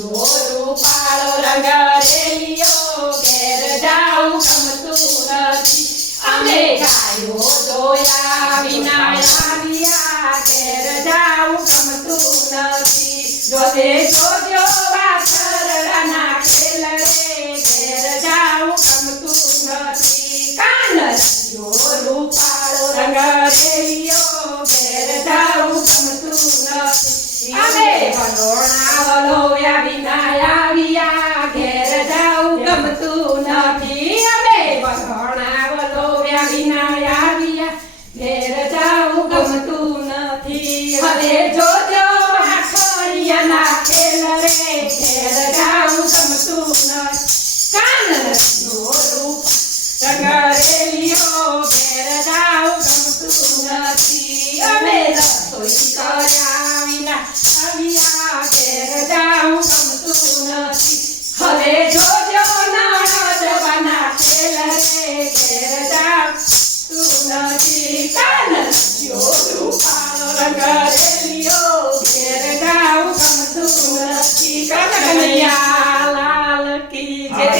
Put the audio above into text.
રૂપાળો રંગ રેલિયો ઘેર જાઉં ગમતું નથી અમે ગાયો જોયા વિના આવ્યા ઘેર જાઉં ગમતું નથી જોજે જોજો વાછરડાના ખેલ રે ઘેર જાઉં ગમતું નથી કાનરિયો રૂપાળો રંગ રેલિયો ઘેર જાઉં ગમતું નથી અમે વલોણા વલોવ્યા વિના આવ્યા ઘેર જાઉં ગમતું નથી અમે વલોણા વલોવ્યા વિના આવ્યા ઘેર જાઉં ગમતું નથી હવે જોજો હાથોડિયાના ખેલ રે ઘેર જાઉં ગમતું નથી કાનરિયો રૂપ રંગ રેલિયો ઘેર જાઉં ગમતું નથી અમે રસોઈ કર્યા વિના આવ્યા ઘેર જાઉં ગમતું નથી હવે જોજો નણદવાના ખેલ રે ઘેર જાઉં નથી કાનરિયો રૂપાળો રંગ